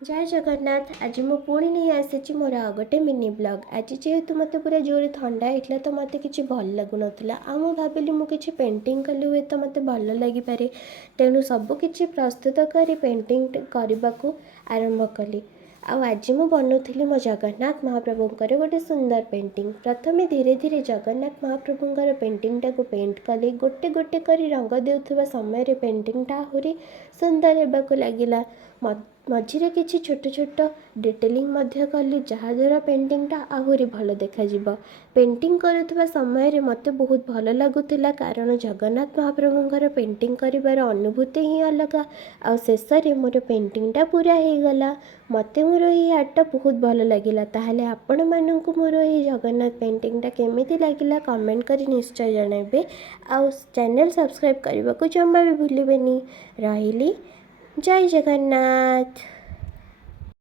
जय जगन्नाथ। आज मु पुणी नहीं आसी मोर आ गोटे मिनी ब्लॉग। आज जेहेतु मत पूरा जोर ठंडा होता तो मत कि भल लगुन मु भाविली मुझे पेंटिंग कली हुए तो मत भल लगिपे तेणु सबकि प्रस्तुत कर पेंटिंग करने को आरंभ कली। आज मु बनूली मो जगन्नाथ महाप्रभुंर गोटे सुंदर पेंटिंग। प्रथमे धीरे धीरे जगन्नाथ महाप्रभुंर पेंटिंग टाक पेंट कली। गोटे गोटे कर रंग देउथबा समय पेंटिंग टा आहुरी सुंदर होगा लगिला। मझिरे किछि छोट छोट डिटेलिंग कली जहाँद्वारा पेंटिंग टा आहुरी भल देखा पेंटिंग करुवा समय मत बहुत भल लगुला कारण जगन्नाथ महाप्रभुंर पेंटिंग कर अनुभूति ही अलग। आ शेष में मोर पेंटिंग टा पूरा हो गला। मत मोर ये आर्ट बहुत भल लगिला। ताहले आपण मानू मोर ये जगन्नाथ पेंटिंग टा केमिति लगिला कमेंट करी निश्चय जणाइबे। आ चैनल सब्सक्राइब करने को जमा भी भूलिबेनी। रहिली। जय जगन्नाथ।